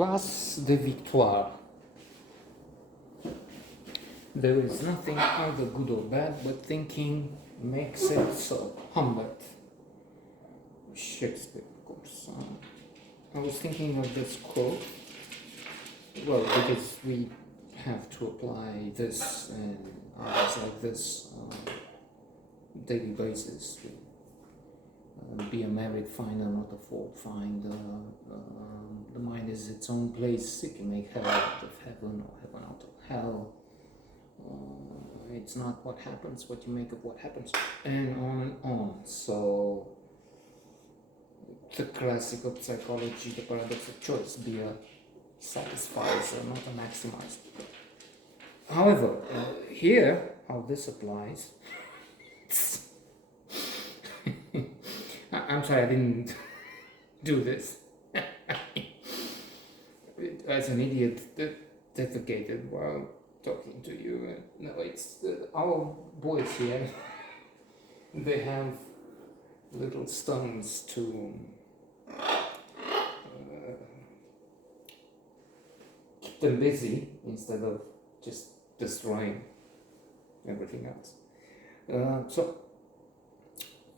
Place Des Victoires. There is nothing either good or bad, but thinking makes it so. Hamlet. Shakespeare, of course. I was thinking of this quote, well, because we have to apply this and others like this on a daily basis. Be a merit finder, not a fault finder. The mind is its own place. It can make hell out of heaven or heaven out of hell. It's not what happens, what you make of what happens, and on and on. So the classic of psychology, the paradox of choice, be a satisfier, not a maximizer. However, here, how this applies, I'm sorry, I didn't do this. As an idiot, defecated while talking to you. No, it's our boys here. They have little stones to keep them busy instead of just destroying everything else. So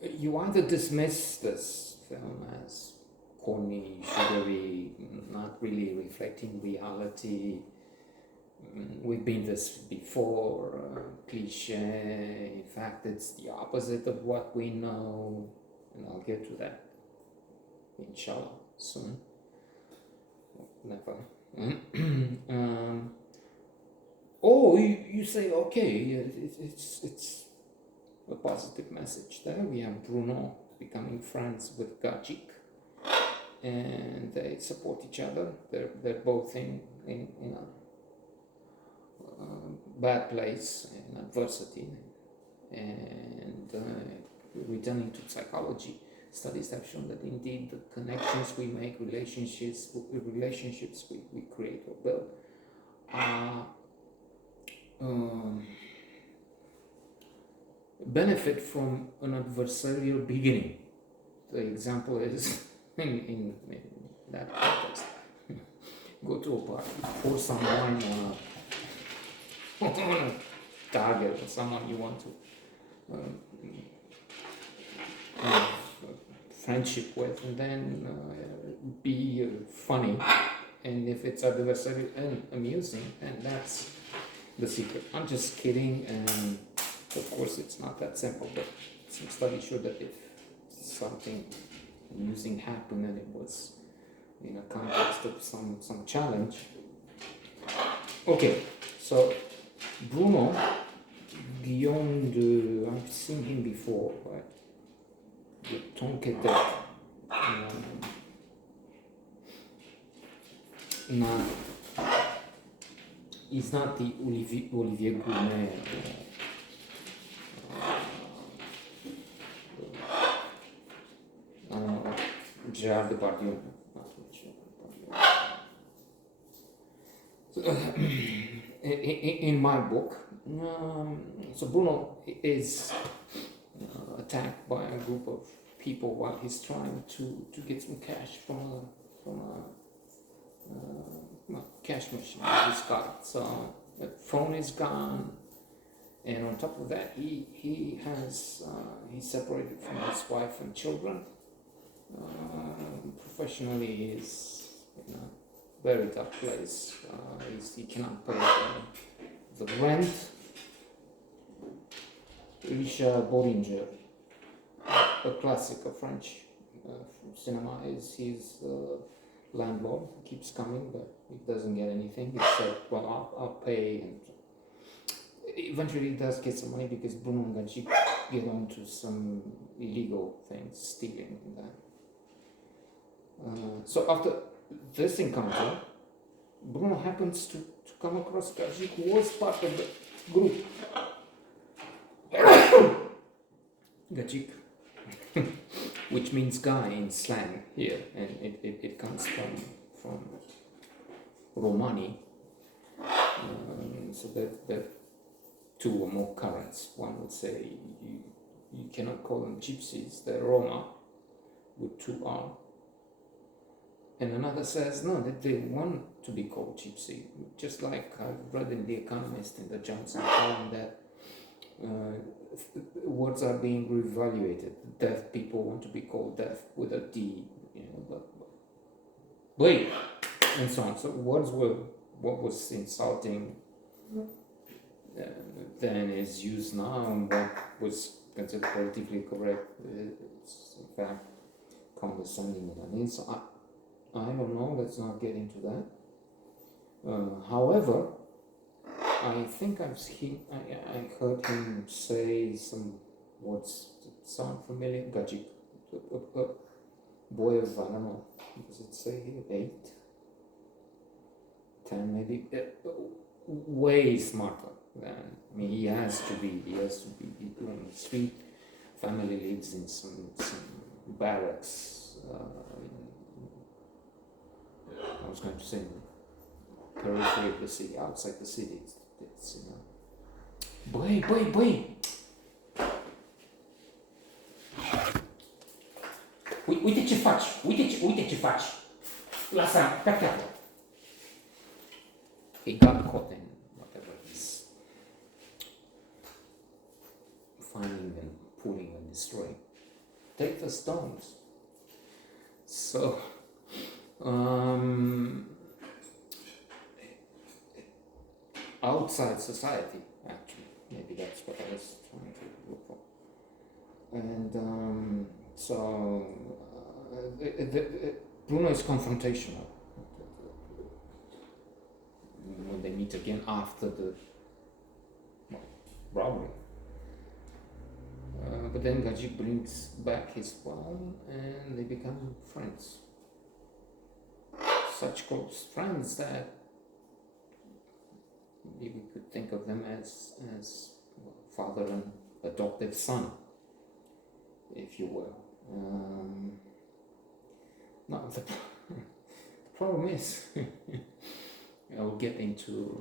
you either dismiss this film as corny, sugary, not really reflecting reality. We've been this before, cliche. In fact, it's the opposite of what we know, and I'll get to that, inshallah, soon. Never. Or you say, okay, it's a positive message there. We have Bruno becoming friends with Gajik, and they support each other. They're both in a bad place, in adversity, and returning to psychology, studies have shown that indeed the connections we make, relationships we create or build are benefit from an adversarial beginning. The example is in that context. Go to a party, pour some wine on a target or someone you want to have friendship with, and then be funny. And if it's adversarial and amusing, then that's the secret. I'm just kidding, and of course it's not that simple, but some studies show that if something amusing happened and it was in a context of some challenge. Okay, so Bruno, I've seen him before, but the Tonquédec, he's not the Olivier Gourmet, Gérard Depardieu. So, in my book, so Bruno is attacked by a group of people while he's trying to get some cash from a cash machine he's got. So the phone is gone, and on top of that, he's separated from his wife and children. Professionally, he's in a very tough place. He cannot pay the rent. Richard Bollinger, a classic of French cinema, is his landlord. He keeps coming, but he doesn't get anything. He said, well, I'll pay. And eventually he does get some money because Bruno and Gajik get onto some illegal things, stealing and that. So after this encounter, Bruno happens to come across Gajik, who was part of the group. Gajik, which means guy in slang here, and it comes from Romani. So that two or more currents. One would say you cannot call them gypsies, they're Roma with two R. And another says, no, that they want to be called gypsy. Just like I've read in The Economist in the Johnson column that words are being reevaluated. Deaf people want to be called deaf with a D, bleep, and so on. So words were what was insulting then is used now, and what was considered politically correct is in fact condescending and uneasy. So I don't know, let's not get into that. However, I think I heard him say some words that sound familiar. Gajik, boy of, I don't know, does it say here, 8, 10 maybe? Way smarter than, I mean, he has to be on the street. Family lives in some barracks. I was going to say periphery of the city, outside the city. It's boy. Uite ce faci, uite ce faci. Lasă, pe. He got caught in whatever he's finding and pulling and destroying. Take the stones. So, outside society, actually, maybe that's what I was trying to look for. And Bruno is confrontational when they meet again after the robbery. But then Gajik brings back his phone and they become friends. Such close friends that you could think of them as father and adopted son, if you will. Now the problem is, I'll get into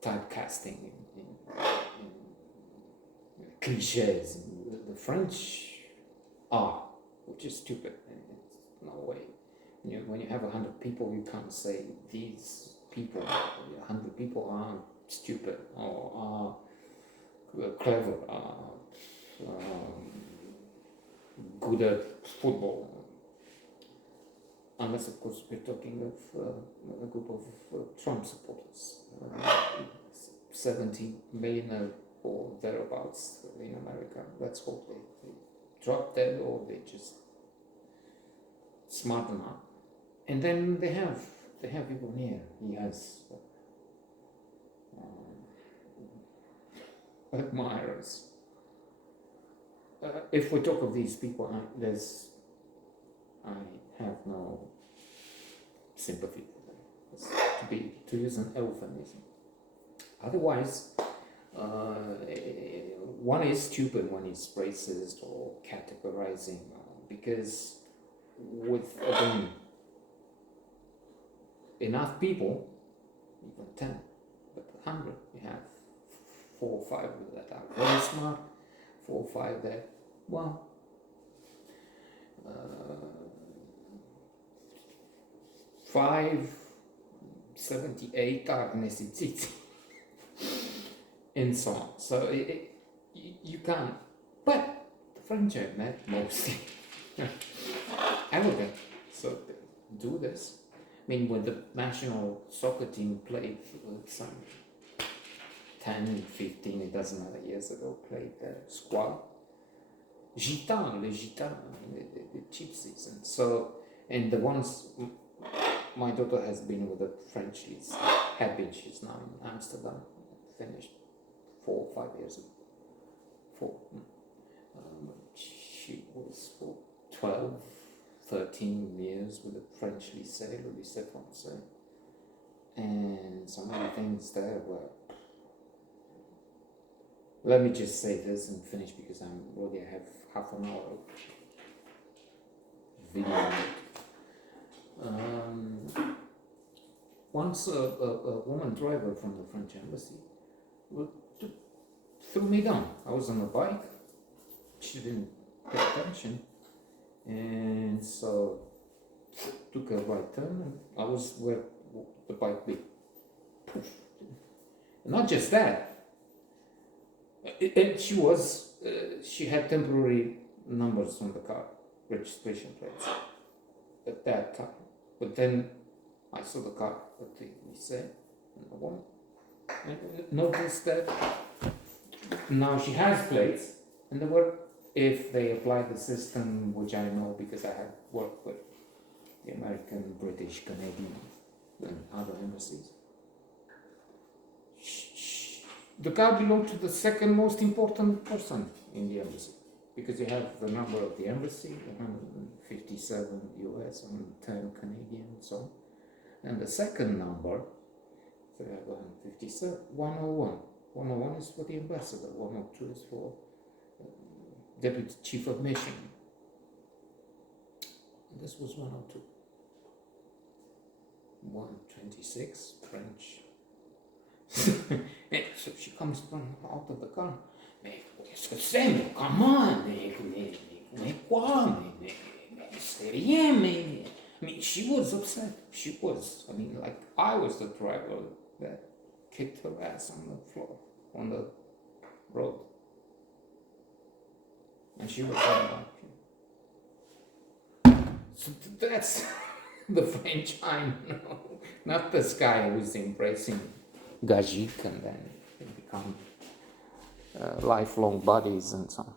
typecasting in cliches. The French are, which is stupid. It's no way. When you have 100 people, you can't say these people, 100 people are stupid or are clever, are good at football. Unless, of course, we're talking of a group of Trump supporters, 70 million or thereabouts in America. Let's hope they drop dead or they just smarten up. And then they have people near. He has admirers. If we talk of these people, I have no sympathy for them. To use an euphemism. Otherwise, one is stupid, one is racist or categorizing, because with again enough people, even 10, but 100, you have 4 or 5 that are very smart, 4 or 5 that, well, 578 are necessities, and so on. So you can't. But the French I met mostly arrogant, so they do this. I mean, when the national soccer team played some 10, 15, it doesn't matter, years ago, played the squad. Gitans, les Gitans, the gypsies, and so, and the ones, my daughter has been with the French, she's now in Amsterdam, finished 4 or 5 years ago. 4. She was for 12, 13 years with the French lycée, le lycée français, and some of the things there were. Let me just say this and finish because I have half an hour of video. Once a woman driver from the French embassy threw me down. I was on a bike. She didn't pay attention, And so took a right turn, and I was where the bike be. Poof. Not just that, and she had temporary numbers on the car, registration plates at that time. But then I saw the car, what we said, and the woman, and noticed that now she has plates, and they were, if they apply the system, which I know because I have worked with the American, British, Canadian, and other embassies. The car belonged to the second most important person in the embassy, because you have the number of the embassy, 157 US, 110 Canadian, and so on. And the second number, so you have 157, 101. 101 is for the ambassador, 102 is for Deputy Chief of Mission. And this was 102. 126, French. So she comes from out of the car. Qu'est-ce que c'est? Mais comment? Mais quoi? C'est rien, mais. I mean, she was upset. She was. I mean, like, I was the driver that kicked her ass on the floor, on the road. And she was like, so that's the French I know. Not this guy who's embracing Gajik and then become lifelong buddies and so on.